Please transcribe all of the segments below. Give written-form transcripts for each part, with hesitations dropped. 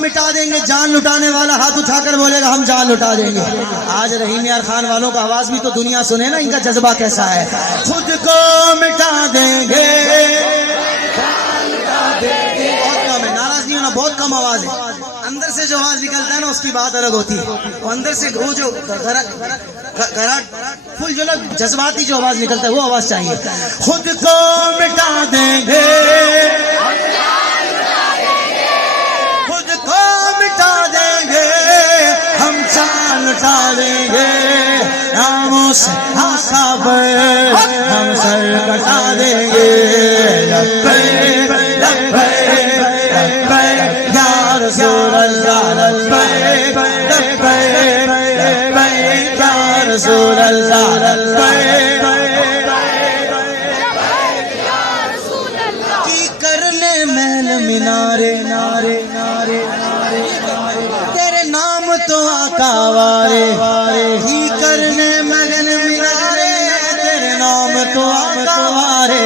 مٹا دیں گے. جان لٹانے والا ہاتھ اٹھا کر بولے گا ہم جان لٹا دیں گے. آج رحیم یار خان والوں کا آواز بھی تو دنیا سنے نا, ان کا جذبہ کیسا ہے. خود کو مٹا دیں گے, بہت کم ہے, ناراض نہیں ہونا, بہت کم آواز ہے. اندر سے جو آواز نکلتا ہے نا اس کی بات الگ ہوتی ہے. وہ اندر سے وہ جو فل جو جذباتی جو آواز نکلتا ہے وہ آواز چاہیے. خود کو مٹا دیں گے, خود کو مٹا دیں گے, ہم جان لٹا دیں گے. ناموں سے آقا پر ہم سر کٹا دیں گے. لبیک لبیک لبیک یا رسول اللہ, لبیک لبیک لبیک یا رسول اللہ, لبیک کی کرنے محل مینارے نارے نارے نارے, تیرے نام تو آقا وارے, ہی کرنے محل مینارے, تیرے نام تو آقا وارے.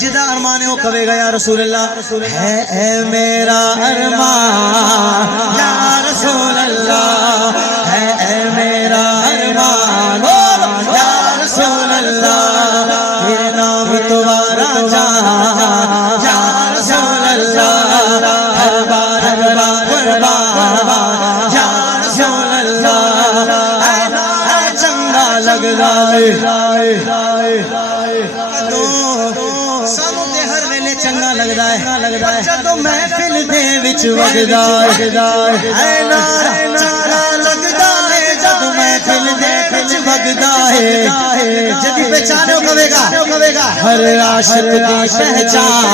جدہ ارمان ہو کہے گا یا رسول اللہ, ہے اے میرا ارمان یا رسول اللہ, ہے اے میرا ارمان یا رسول اللہ. میرے نام تمہارا جان یا رسول اللہ, ہر بار ہر بار ہر بار یا رسول اللہ. اے چنگا لگ رہا ہے سانوں تے ہر ویلے چنگا لگدا ہے, جدوں محفل دے وچ وجدا ہے. چنگا لگدا ہے جدوں محفل دے وچ وجدا ہے. جدی پہچانو کہے گا ہر عاشق دی پہچان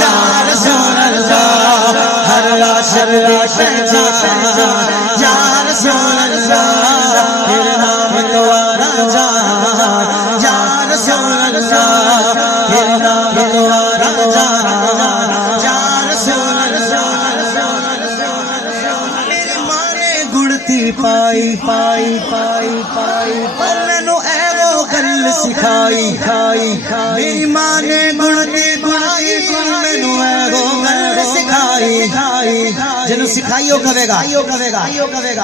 یا رسول اللہ, ہر عاشق دی پہچان یا رسول اللہ. تیرے نام تمہارا جان یا رسول اللہ, تیرے نام تمہارا جان یا رسول اللہ. میری ماں نے گڑتی پائی پائی پائی پائی, مینوں اے وہ گل سکھائی. میری ماں نے گڑتی پائی, مینوں اے وہ گل سکھائی. جنوں سکھائی ہو کہے گا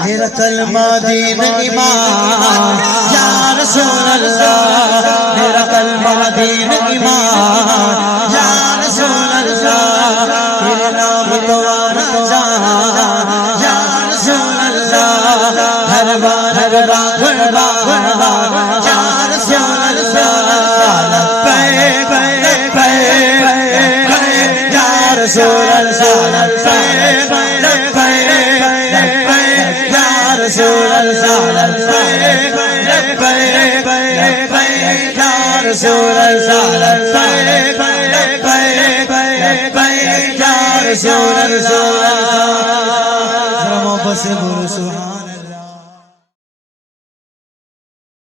میرا کلمہ دین ایمان یا رسول اللہ, میرا کلمہ دین ایمان یا رسول اللہ. تیرے نام تمہارا جان یا رسول اللہ, ہر بار ہر بار ہر بار یا رسول اللہ. لبیک لبیک لبیک یا رسول اللہ, لبیک لبیک لبیک یا رسول اللہ, لبیک لبیک لبیک یا رسول اللہ, لبیک لبیک لبیک یا رسول اللہ. محبت سے بولو سبحان